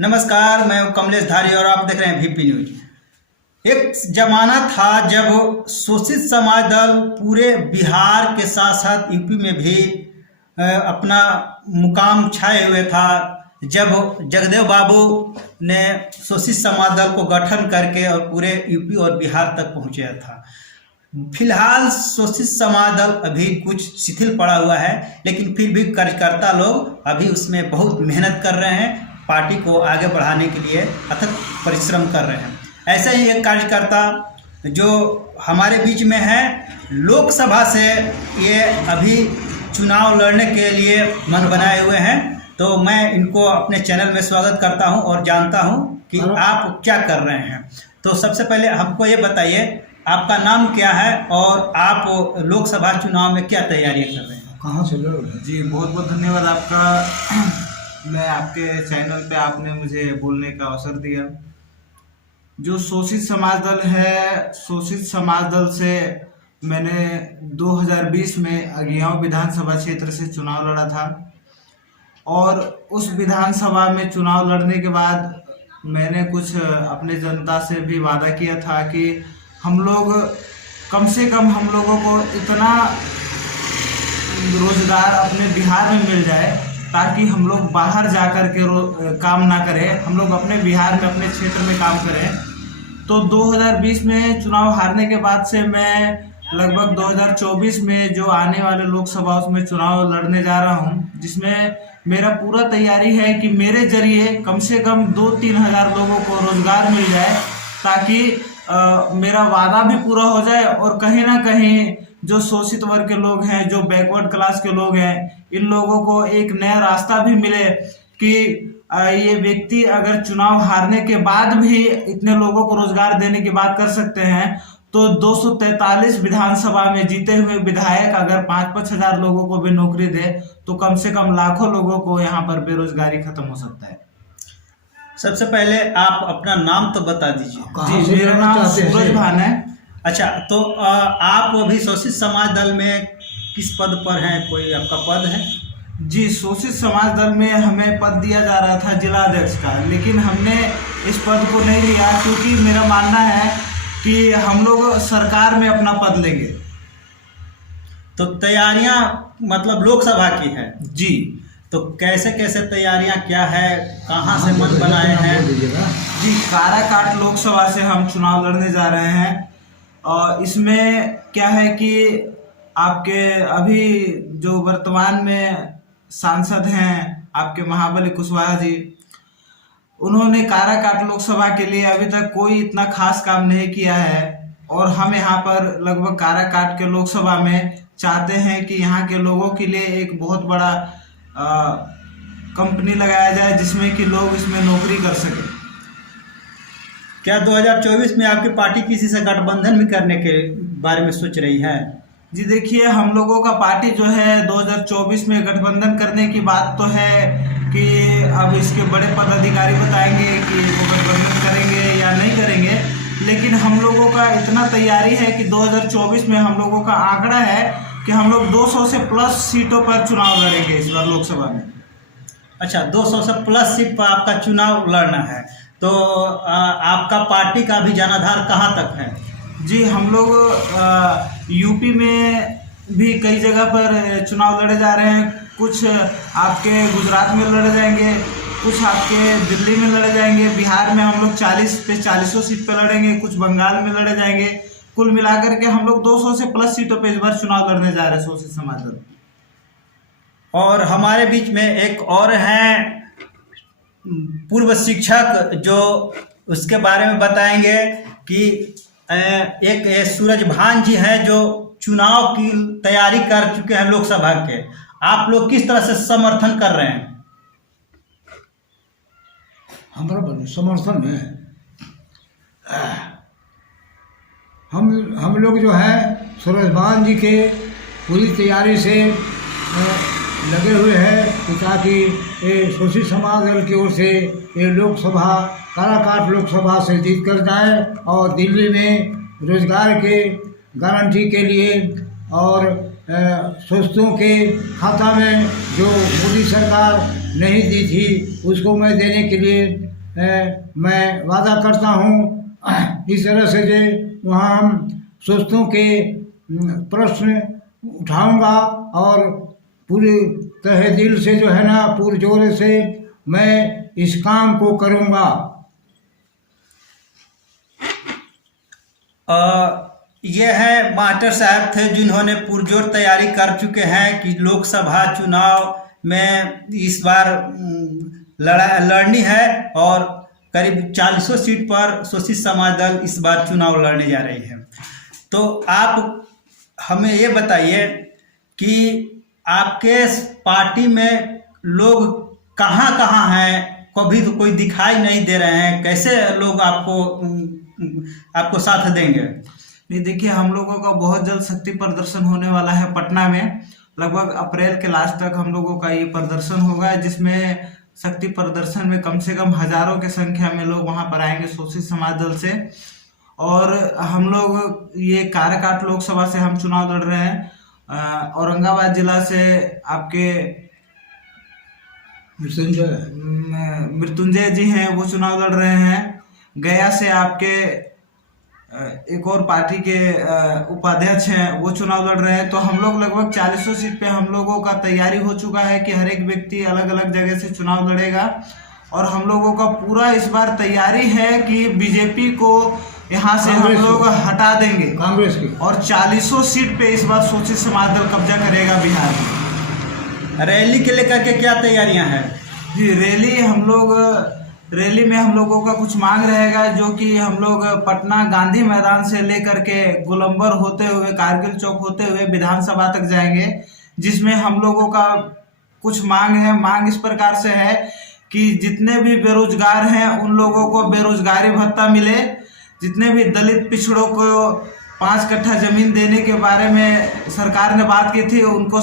नमस्कार, मैं हूं कमलेश धारी और आप देख रहे हैं VP न्यूज। एक जमाना था जब शोषित समाज दल पूरे बिहार के साथ साथ यूपी में भी अपना मुकाम छाए हुए था। जब जगदेव बाबू ने शोषित समाज दल को गठन करके और पूरे यूपी और बिहार तक पहुंचाया था। फिलहाल शोषित समाज दल अभी कुछ शिथिल पड़ा हुआ है, लेकिन फिर भी कार्यकर्ता लोग अभी उसमें बहुत मेहनत कर रहे हैं, पार्टी को आगे बढ़ाने के लिए अथक परिश्रम कर रहे हैं। ऐसा ही एक कार्यकर्ता जो हमारे बीच में है, लोकसभा से ये अभी चुनाव लड़ने के लिए मन बनाए हुए हैं, तो मैं इनको अपने चैनल में स्वागत करता हूं और जानता हूं कि आप क्या कर रहे हैं। तो सबसे पहले हमको ये बताइए, आपका नाम क्या है और आप लोकसभा चुनाव में क्या तैयारियां कर रहे हैं, कहाँ से लड़ रहे हैं? जी बहुत बहुत धन्यवाद आपका। मैं आपके चैनल पे आपने मुझे बोलने का अवसर दिया। जो शोषित समाज दल है, शोषित समाज दल से मैंने 2020 में अगियाँव विधानसभा क्षेत्र से चुनाव लड़ा था और उस विधानसभा में चुनाव लड़ने के बाद मैंने कुछ अपने जनता से भी वादा किया था कि हम लोग कम से कम हम लोगों को इतना रोजगार अपने बिहार में मिल जाए ताकि हम लोग बाहर जा कर के काम ना करें, हम लोग अपने बिहार में अपने क्षेत्र में काम करें। तो 2020 में चुनाव हारने के बाद से मैं लगभग 2024 में जो आने वाले लोकसभा उसमें चुनाव लड़ने जा रहा हूं, जिसमें मेरा पूरा तैयारी है कि मेरे जरिए कम से कम 2-3 हज़ार लोगों को रोजगार मिल जाए ताकि मेरा वादा भी पूरा हो जाए और कहीं ना कहीं जो शोषित वर्ग के लोग हैं, जो बैकवर्ड क्लास के लोग हैं, इन लोगों को एक नया रास्ता भी मिले कि ये व्यक्ति अगर चुनाव हारने के बाद भी इतने लोगों को रोजगार देने की बात कर सकते हैं, तो 243 विधानसभा में जीते हुए विधायक अगर 5-5 हज़ार लोगों को भी नौकरी दे तो कम से कम लाखों लोगों को यहाँ पर बेरोजगारी खत्म हो सकता है। सबसे पहले आप अपना नाम तो बता दीजिए। जी, मेरा नाम सूरज भान है। अच्छा, तो आप अभी शोषित समाज दल में किस पद पर हैं, कोई आपका पद है? जी, शोषित समाज दल में हमें पद दिया जा रहा था जिला अध्यक्ष का, लेकिन हमने इस पद को नहीं लिया क्योंकि मेरा मानना है कि हम लोग सरकार में अपना पद लेंगे। तो तैयारियां मतलब लोकसभा की है जी, तो कैसे कैसे तैयारियां क्या है, कहां से मन बनाए हैं? जी, काराकाट लोकसभा से हम चुनाव लड़ने जा रहे हैं और इसमें क्या है कि आपके अभी जो वर्तमान में सांसद हैं आपके महाबली कुशवाहा जी, उन्होंने काराकाट लोकसभा के लिए अभी तक कोई इतना खास काम नहीं किया है और हम यहाँ पर लगभग काराकाट के लोकसभा में चाहते हैं कि यहाँ के लोगों के लिए एक बहुत बड़ा कंपनी लगाया जाए जिसमें कि लोग इसमें नौकरी कर सकें। क्या 2024 में आपकी पार्टी किसी से गठबंधन भी करने के बारे में सोच रही है? जी देखिए, हम लोगों का पार्टी जो है 2024 में गठबंधन करने की बात तो है कि अब इसके बड़े पदाधिकारी बताएंगे कि वो गठबंधन करेंगे या नहीं करेंगे, लेकिन हम लोगों का इतना तैयारी है कि 2024 में हम लोगों का आंकड़ा है कि हम लोग 200 से प्लस सीटों पर चुनाव लड़ेंगे इस बार लोकसभा में। अच्छा, 200 से प्लस सीट पर आपका चुनाव लड़ना है, तो आपका पार्टी का भी जनाधार कहाँ तक है? जी, हम लोग यूपी में भी कई जगह पर चुनाव लड़े जा रहे हैं। कुछ आपके गुजरात में लड़े जाएंगे, कुछ आपके दिल्ली में लड़े जाएंगे, बिहार में हम लोग 40 पे 40 सीट पे लड़ेंगे, कुछ बंगाल में लड़े जाएंगे। कुल मिलाकर के हम लोग 200 से प्लस सीटों पे इस बार चुनाव लड़ने जा रहे हैं शोषित समाज दल। और हमारे बीच में एक और हैं पूर्व शिक्षक, जो उसके बारे में बताएंगे कि एक सूरज भान जी हैं जो चुनाव की तैयारी कर चुके हैं लोकसभा के। आप लोग किस तरह से समर्थन कर रहे हैं? हमारा समर्थन में हम लोग जो है सूरज भान जी के पूरी तैयारी से लगे हुए हैं ताकि ये शोषित समाज दल की ओर से ये लोकसभा काराकाट लोकसभा से जीत कर जाए और दिल्ली में रोजगार के गारंटी के लिए और शोषितों के खाता में जो मोदी सरकार नहीं दी थी उसको मैं देने के लिए मैं वादा करता हूँ इस तरह से जो वहाँ हम सोचतों के प्रश्न उठाऊंगा और पूरे तहे दिल से जो है ना पूरे जोर से मैं इस काम को करूंगा। ये है मास्टर साहब थे जिन्होंने पुरजोर तैयारी कर चुके हैं कि लोकसभा चुनाव में इस बार लड़नी है और करीब 400 सीट पर शोषित समाज दल इस बार चुनाव लड़ने जा रही है। तो आप हमें ये बताइए कि आपके पार्टी में लोग कहाँ कहाँ हैं, कभी तो कोई दिखाई नहीं दे रहे हैं, कैसे लोग आपको साथ देंगे? नहीं, देखिए हम लोगों का बहुत जल्द शक्ति प्रदर्शन होने वाला है पटना में। लगभग अप्रैल के लास्ट तक हम लोगों का ये प्रदर्शन होगा, जिसमें शक्ति प्रदर्शन में कम से कम हजारों की संख्या में लोग वहां पर आएंगे शोषित समाज दल से। और हम लोग ये काराकाट लोकसभा से हम चुनाव लड़ रहे हैं। औरंगाबाद जिला से आपके मृत्युंजय जी हैं, वो चुनाव लड़ रहे हैं। गया से आपके एक और पार्टी के उपाध्यक्ष हैं, वो चुनाव लड़ रहे हैं। तो हम लोग लगभग 400 सीट पे हम लोगों का तैयारी हो चुका है कि हर एक व्यक्ति अलग अलग जगह से चुनाव लड़ेगा। और हम लोगों का पूरा इस बार तैयारी है कि बीजेपी को यहाँ से हम लोग हटा देंगे कांग्रेस की, और 400 सीट पे इस बार शोषित समाज दल कब्जा करेगा बिहार में। रैली के लेकर के क्या तैयारियां हैं? जी, रैली में हम लोगों का कुछ मांग रहेगा, जो कि हम लोग पटना गांधी मैदान से लेकर के गोलंबर होते हुए कारगिल चौक होते हुए विधानसभा तक जाएंगे, जिसमें हम लोगों का कुछ मांग है। मांग इस प्रकार से है कि जितने भी बेरोजगार हैं उन लोगों को बेरोजगारी भत्ता मिले, जितने भी दलित पिछड़ों को 5 कट्ठा जमीन देने के बारे में सरकार ने बात की थी उनको